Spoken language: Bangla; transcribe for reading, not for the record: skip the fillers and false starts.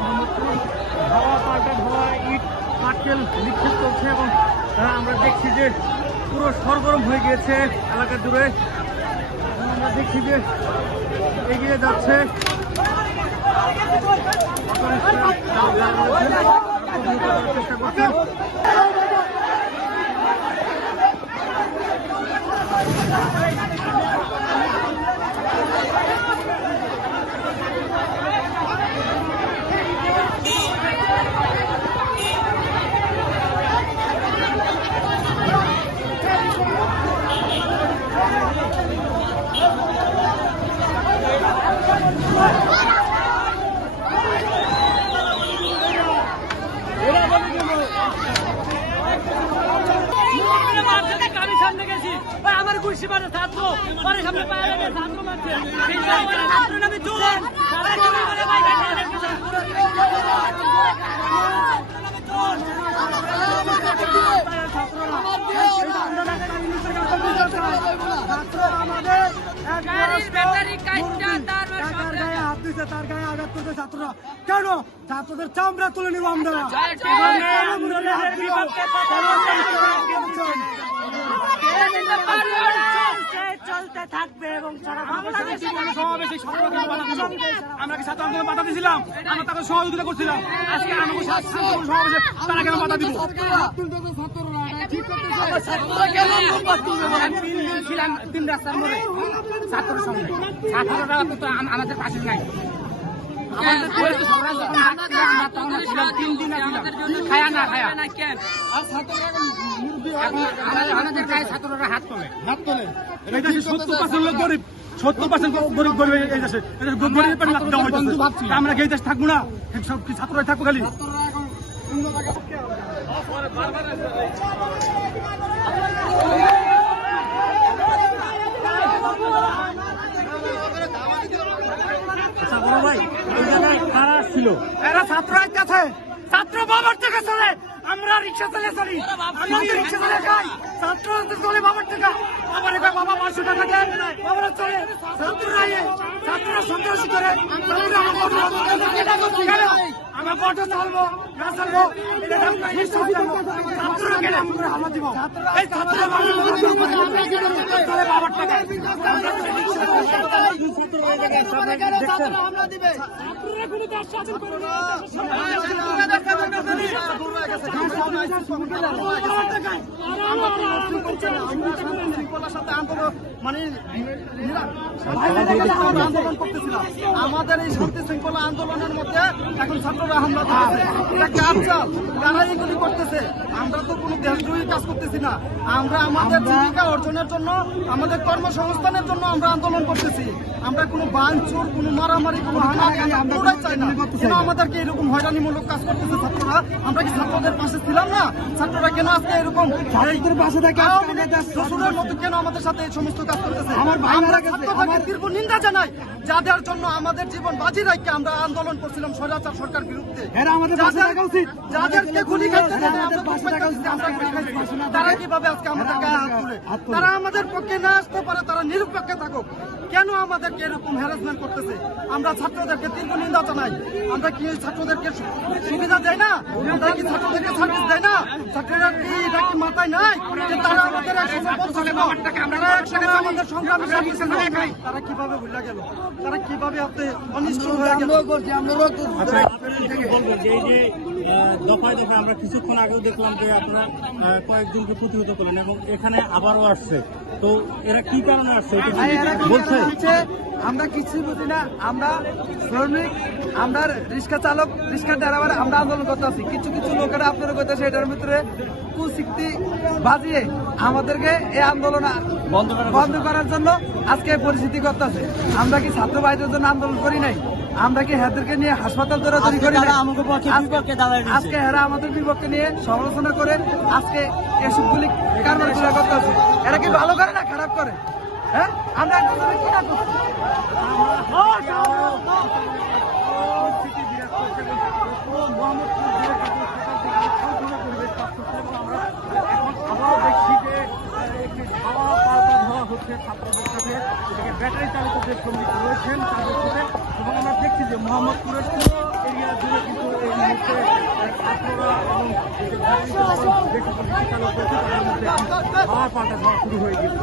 মোহাম্মদপুর ধাওয়া পাল্টা ধাওয়া, ইট পাটকেল নিক্ষেপ করছে এবং আমরা দেখছি যে পুরো সরগরম হয়ে গিয়েছে এলাকা জুড়ে। আমরা দেখছি যে এগিয়ে যাচ্ছে চেষ্টা করছে। আমার কুর্সি মারে ছাত্র পরে সামনে পায়ে লাগে ছাত্র মারছে ছাত্র নামে চোর তার গায়ে আঘাত করছে ছাত্ররা। কেন? ছাত্রদের চামড়া তুলে নিব আমরা। চলতে থাকবে এবং আমরা কি ছাত্র আন্দোলন বাধা দিয়েছিলাম? আমরা তাকে সহযোগিতা করছিলাম। আজকে আমাকে সমাবেশে তারা কেন বাধা দিব? তিন রাস্তার মোড়ে ছাত্রের সঙ্গে ছাত্ররা তো আমাদের পাশে নাই। আমাদের গায়ে ছাত্ররা হাত তোলে 70% লোক গরিব, 70% গরিব গরিব এই দেশে আমরা কি এই দেশ থাকবো না? সব কি ছাত্ররাই থাকবো খালি? ভাই কারা ছিল? এরা ছাত্রের কাছে ছাত্র বাবার থেকে চলে, আমরা রিক্সা চালিয়ে চলি, আমরা রিক্সা চালিয়ে খাই, ছাত্র চলে বাবার টাকা। আবার এবার বাবা 500 টাকা দেন, বাবারা চলে, ছাত্ররা সন্ত্রাসী করে আমরা অটো চালবো না চালবো ছাত্ররা গেলে আমরা হামলা দিব। এই ছাত্ররা বাবার টাকা হামলা দিবে। আন্দোলন করতেছিলাম, আমাদের এই শান্তি শৃঙ্খলা আন্দোলনের মধ্যে এখন ছাত্ররা হামলা দিতেছে। এটা কার চাল? কারা এগুলি করতেছে? আমরা তো কোনো দেশদ্রোহী কাজ করতেছি না। আমরা আমাদের জীবিকা অর্জনের জন্য, আমাদের কর্মসংস্থানের জন্য আমরা আন্দোলন করতেছি। আমরা কোনো ভাঙচুর, কোনো মারামারি, কোনো হানাহানি আমরাই চাই না। কেন আমাদেরকে এরকম হয়রানিমূলক কাজ করতেছে ছাত্ররা? আমরা কি ছাত্রদের পাশে ছিলাম না? ছাত্ররা কেন আজকে এরকম শ্বশুরের মতো কেন আমাদের সাথে এই সমস্ত কাজ করতেছে? আমরা ছাত্রদেরকে তীব্র নিন্দা জানাই, যাদের জন্য আমাদের জীবন বাজি রেখে আমরা আন্দোলন করছিলাম স্বৈরাচার সরকার বিরুদ্ধে। যাদেরকে গুলি খাইতে তারা কিভাবে আজকে আমাদের গায়ে হাত তুলে? তারা আমাদের পক্ষে না আসতে পারে, তারা নিরপেক্ষে থাকুক। কেন আমাদেরকে এরকম হ্যারাসমেন্ট করতেছে? আমরা ছাত্রদেরকে তীব্র নিন্দা জানাই। আমরা কি ছাত্রদেরকে সুবিধা দেয় না? আমরা কি ছাত্রদেরকে সার্ভিস দেয় না? ছাত্ররা কি এটা কি মাথায় নাই যে তারা আমাদের আমাদের সংগ্রামী তারা কিভাবে ভুলে গেল? তারা কিভাবে অনিষ্ট হয়ে গেল? বলবো যে এই যে দফায় দফায় আমরা কিছুক্ষণ আগেও দেখলাম যে আপনারা কয়েকজনকে প্রতিহত করলেন এবং এখানে আবারও আসছে, তো এরা কি কারণে আসছে বলছে? আমরা কিছুই বুঝি না। আমরা শ্রমিক, আমরা রিক্সা চালক, রিক্সা ড্রাইভার, আমরা আন্দোলন করতে আছি। কিছু কিছু লোকেরা আপনারা করতেছে এটার ভিতরে কুচুক্তি বাজিয়ে আমাদেরকে এই আন্দোলন বন্ধ করার জন্য আজকে পরিস্থিতি করতেছে। আমরা কি ছাত্র ভাইদের জন্য আন্দোলন করি নাই? আমরা কি হেদেরকে নিয়ে হাসপাতাল দৌড়াদৌড়ি করি না? আজকে হেরা আমাদের বিপক্ষে নিয়ে সমালোচনা করে আজকে এসবগুলি কারবার গুলা করতেছে। এরা কি ভালো করে না খারাপ করে? হ্যাঁ, আমরা কি না করছি? দেখছি যে একটি ধাওয়া পাল্টা ধাওয়া হচ্ছে ছাত্রদের সাথে, এদিকে ব্যাটারি চালিত যে শ্রমিক রয়েছেন তাদের সাথে, এবং আমরা দেখছি যে মোহাম্মদপুরের এরিয়া জুড়ে কিন্তু এই মুহূর্তে ছাত্ররা এবং যে সকল রিক্সা চালক রয়েছে তাদের মধ্যে খাওয়া পাল্টা খাওয়া শুরু হয়ে গেছে।